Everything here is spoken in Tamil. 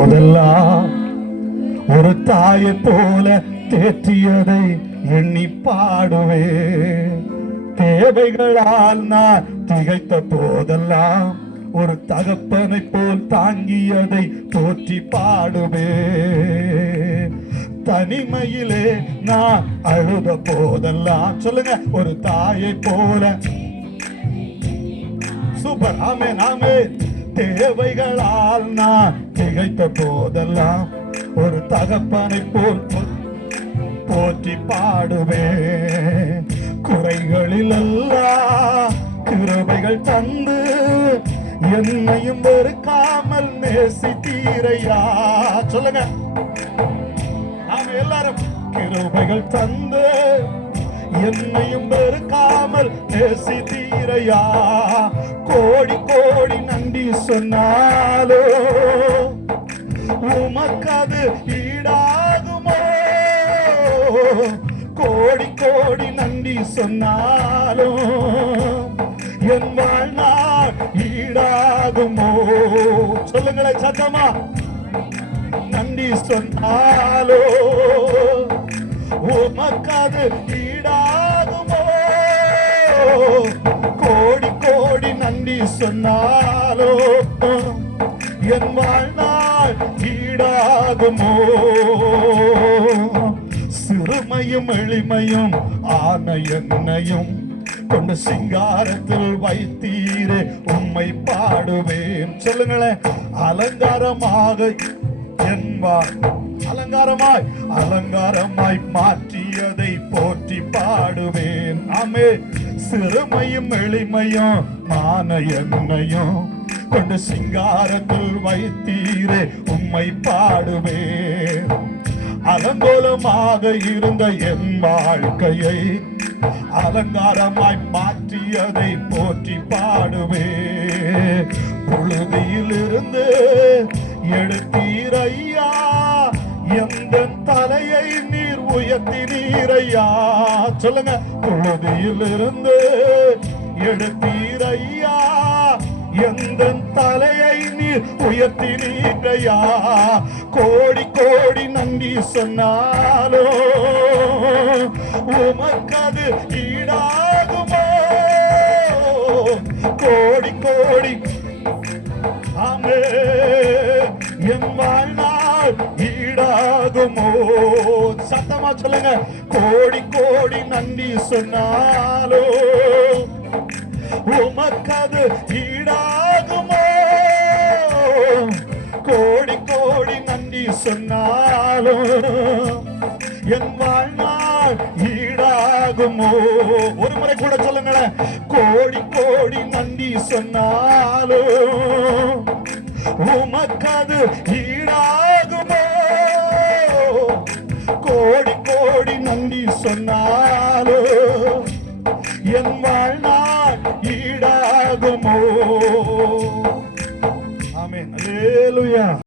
போதெல்லாம் ஒரு தாயை போல தேற்றியதை எண்ணி பாடுவே. தேவைகளால் நான் திகைத்த போதெல்லாம் ஒரு தகப்பனை போல் தாங்கியதை போற்றி பாடுவே. தனிமையிலே நான் அழுத போதெல்லாம் சொல்லுங்க ஒரு தாயை போல. சூப்பர், ஆமே ஆமே. தேவைகளால் நான் திகைத்த போதெல்லாம் ஒரு தகப்பனை போல் போற்றி பாடுவே. குறைகளில் எல்லாம் கிருபைகள் தந்து என்னையும் வெறுக்காமல் நேசித்தீரையா. சொல்லுங்க நாம எல்லாரும். கிருபைகள் தந்து என்னையும் வெறுக்காமல் நேசித்தீரையா. கோடி கோடி நன்றி சொன்னாலோ உமக்கது ஈடாகுமோ. கோடி கோடி நன்றி சொன்னாலும் என் வாழ்நாள் ஈடாகுமோ. சொல்லுங்களேன் சத்தமா. நன்றி சொன்னாலோ உமக்கது ஈடாகுமோ. கோடி கோடி நன்றி சொன்னாலோ என் வாழ்நாள் ஈடாகுமோ. சிறுமையும் எளிமையும் ஆன என்னையும் கொண்டு சிங்காரத்தில் வைத்தீரே உம்மை பாடுவேன். சொல்லுங்களேன். அலங்காரமாக என்பார். அலங்காரமாய் அலங்காரமாய் மாற்றியதை போற்றி பாடுவேன். ஆமே. சிறுமையும் எளிமையும் மான என்னையும் கொண்டு சிங்காரத்தில் வைத்தீரே உம்மை பாடுவேன். அலங்கோலமாக இருந்த என் வாழ்க்கையை அலங்காரமாய் மாற்றியதை போற்றி பாடுவே. புழுதியில் இருந்து எடுத்தீரையா எந்த தலையை நீர் உயர்த்தினீரையா. சொல்லுங்க. புழுதியில் இருந்து எடுத்தீரையா எந்த தலையை நீர் உயர்த்தினீரையா. கோடி கோடி நன்றி சொன்னாலோ உமக்கது ஈடாகுமோ. கோடி கோடி ஆமே என் வாழ்நாள் ஈடாகுமோ. சத்தமா சொல்லுங்க. கோடி கோடி நன்றி சொன்னாலோ உமக்கது ஈடாகுமோ. கோடி கோடி நன்றி சொன்னாலோ என் வாழ்நாள் ஈடாகுமோ. ஒரு முறை கூட சொல்லுங்களேன். கோடி கோடி நன்றி சொன்னாலோ உமக்கது ஈடாகுமோ. கோடி கோடி நன்றி சொன்னாலோ என் வாழ்நாள் ஈடாகுமோ. ஆமென். அல்லேலூயா.